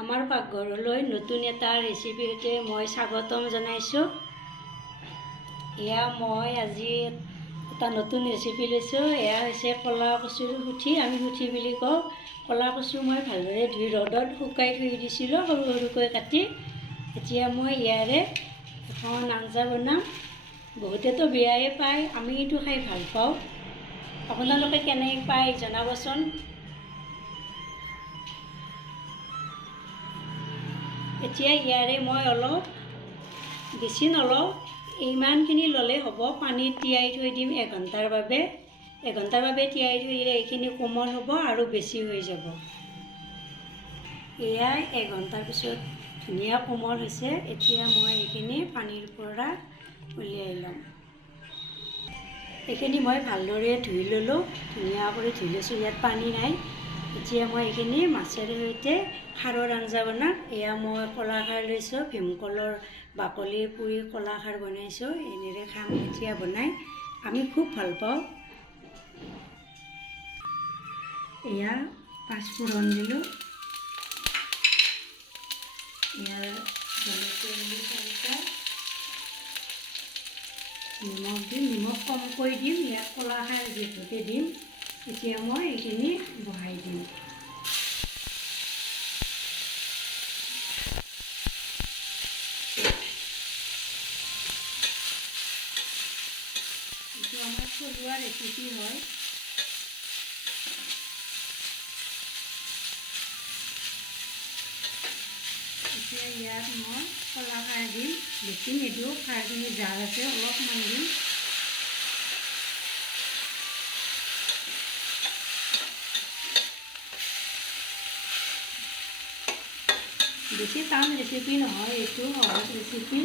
আমাৰ পাকঘৰলৈ নতুন এটা ৰেচিপিৰ সৈতে মই স্বাগতম জনাইছোঁ। এয়া মই আজি এটা নতুন ৰেচিপি লৈছোঁ। এয়া হৈছে ক'লা কচুৰ সুঠি আমি সুঠি বুলি কওঁ। ক'লা কচু মই ভালদৰে ধুই ৰ'দত শুকাই থৈ দিছিলোঁ সৰু সৰুকৈ কাটি। এতিয়া মই ইয়াৰে এখন আঞ্জা বনাম। বহুতেতো বেয়াই পায় আমি এইটো খাই ভাল পাওঁ। আপোনালোকে কেনে পায় জনাবচোন। এতিয়া ইয়াৰে মই অলপ বেছি নলওঁ ইমানখিনি ল'লে হ'ব পানীত তিয়াই থৈ দিম এঘণ্টাৰ বাবে। এঘণ্টাৰ বাবে তিয়াই থৈ দিলে এইখিনি কোমল হ'ব আৰু বেছি হৈ যাব। এয়াই এঘণ্টাৰ পিছত ধুনীয়া কোমল হৈছে এতিয়া মই এইখিনি পানীৰ পৰা উলিয়াই ল'ম। এইখিনি মই ভালদৰে ধুই ল'লোঁ ধুনীয়া কৰি ধুই লৈছোঁ ইয়াত পানী নাই। এতিয়া মই এইখিনি মাছেৰে সৈতে খাৰৰ আঞ্জা বনাম। এয়া মই কলাখাৰ লৈছোঁ ভীমকলৰ বাকলি পুৰি কলাখাৰ বনাইছোঁ এনেদৰে খাম এতিয়া বনাই। আমি খুব ভাল পাওঁ। এয়া পাঁচফোৰণ দিলোঁ। ইয়াৰ নিমখ দিম নিমখ কমকৈ দিম ইয়াত কলাখাৰ যিহেতুকে দিম। এতিয়া মই এইখিনি বহাই দিম এইটো আমাৰ থলুৱা ৰেচিপি হয় এতিয়া ইয়াত মই কলাখাৰ দিম বেছি নিদিওঁ খাৰখিনি জাৰ আছে অলপমান দিম বেছি টান ৰেচিপি নহয় এইটো সহজ ৰেচিপি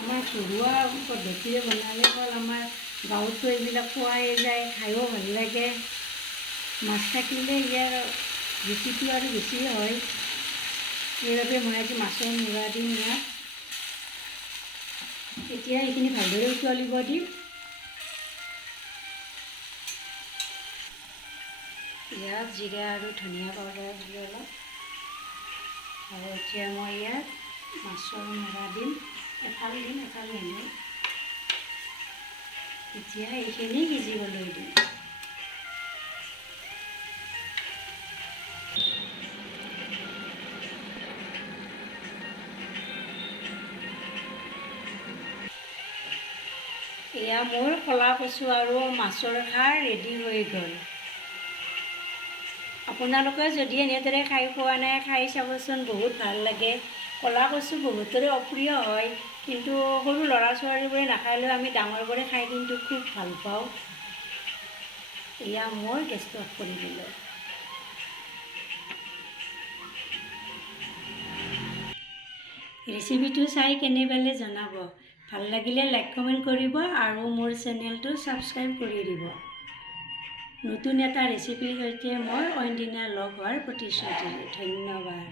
আমাৰ ঘৰুৱা পদ্ধতিৰে বনালে হ'ল আমাৰ গাঁৱততো এইবিলাক পোৱাই যায় খায়ো ভাল লাগে মাছ থাকিলে ইয়াৰ ৰেচিপিটো আৰু বেছি হয় সেইবাবে মই আজি মাছৰ মূৰা দিম ইয়াত এতিয়া এইখিনি ভালদৰে উতলিব দিম ইয়াত জিৰা আৰু ধনিয়া পাউডাৰ দিলোঁ অলপ আৰু এতিয়া মই ইয়াত মাছৰ মূৰা দিম এফাল দিম এফাল নিদিওঁ এতিয়া এইখিনি সিজিবলৈ দিম এয়া মোৰ কলা কচু আৰু মাছৰ খাৰ ৰেডি হৈ গ'ল। আপোনালোকে যদি এনেদৰে খাই পোৱা নাই খাই চাবচোন বহুত ভাল লাগে। ক'লা কচু বহুতৰে অপ্ৰিয় হয় কিন্তু সৰু ল'ৰা ছোৱালীবোৰে নাখালেও আমি ডাঙৰবোৰে খাই কিন্তু খুব ভাল পাওঁ। এয়া মই অফ কৰি দিলোঁ ৰেচিপিটো চাই কেনে পালে জনাব। ভাল লাগিলে লাইক কমেণ্ট কৰিব আৰু মোৰ চেনেলটো ছাবস্ক্ৰাইব কৰি দিব। নতুন এটা ৰেচিপি সৈতে মই অইন দিনা লগ হোৱাৰ প্ৰতিশ্ৰুতি। ধন্যবাদ।